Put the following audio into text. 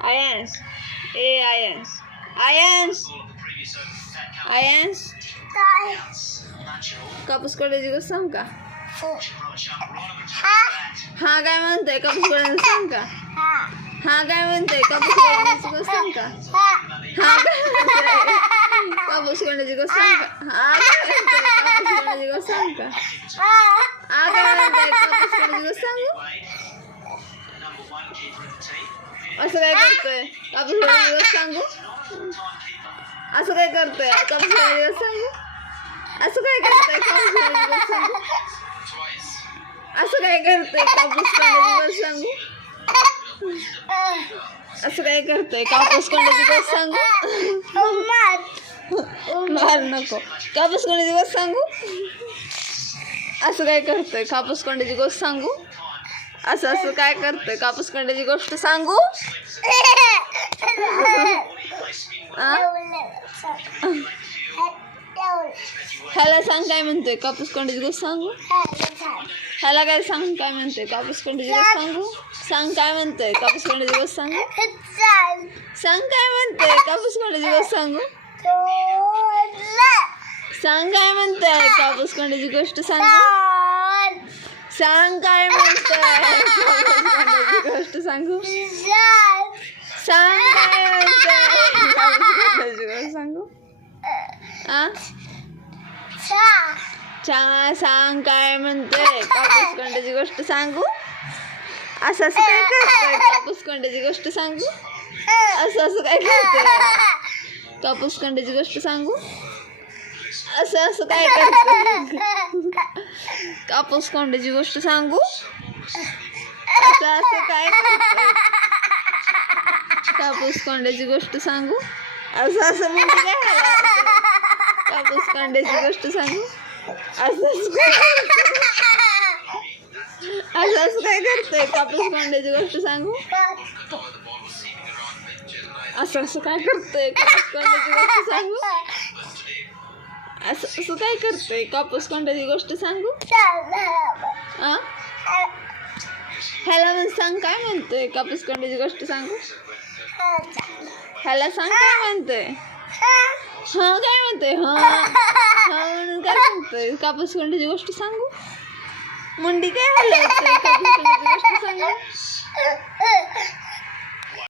Ions ions ions ions कापूस काढायची गोष्ट सांग का? हा काय म्हणतोय कापूस काढायचं सांग का? हा काय म्हणतोय कापूस काढायची गोष्ट सांग का? हा काय म्हणतोय कापूस काढायची गोष्ट सांग का? हा काय म्हणतोय कापूस काढायची गोष्ट सांग का? हा काय म्हणतोय कापूस काढायची गोष्ट सांगू? असं काय करतोय कापूस काढायची गोष्ट सांगू? असं काय करतोय कापूस काढायची गोष्ट सांगू? असं काय करतोय कापूस काढायची गोष्ट सांगू? असं काय करतोय कापूस काढायची गोष्ट सांगू? असं काय करतोय कापूस काढायची गोष्ट सांगू? मार नको कापूस काढायची गोष्ट सांगू? असं काय करतोय कापूस काढायची गोष्ट सांगू? असं असं काय करतोय कापूस काढायची गोष्ट सांगू? ह्याला सांग काय म्हणतोय कापूस काढायची गोष्ट सांगू? ह्याला काय सांग काय म्हणतोय कापूस काढायची गोष्ट सांगू? सांग काय म्हणतोय कापूस काढायची गोष्ट सांगू? सांग काय म्हणतोय कापूस काढायची गोष्ट सांगू? सांग काय म्हणतोय कापूस काढायची गोष्ट सांगू? सांग काय म्हणतोय कापूस काढायची गोष्ट सांगू? सांग काय म्हणतोय कापूस काढायची गोष्ट सांगू? सांग काय म्हणतोय कापूस काढायची गोष्ट सांगू? असं असं काय करतोय कापूस काढायची गोष्ट सांगू? असं असं काय करतोय कापूस काढायची गोष्ट सांगू? असं असं काय करतोय कापूस काढायची गोष्ट सांगू? असं असं काय करतोय कापूस काढायची गोष्ट सांगू? असं असं म्हणजे काय कापूस काढायची गोष्ट सांगू? असं असं काय करतोय कापूस काढायची गोष्ट सांगू? असं असं काय करतोय कापूस काढायची गोष्ट सांगू? असं असं काय करतोय कापूस काढायची गोष्ट सांगू? ह्याला मग सांग काय म्हणतोय कापूस काढायची गोष्ट सांगू? ह्याला सांग काय म्हणतोय? हा काय म्हणतोय? हा म्हणून काय सांगतोय कापूस काढायची गोष्ट सांगू? मुंडी काय हलवतोय कापूस काढायची गोष्ट सांगू?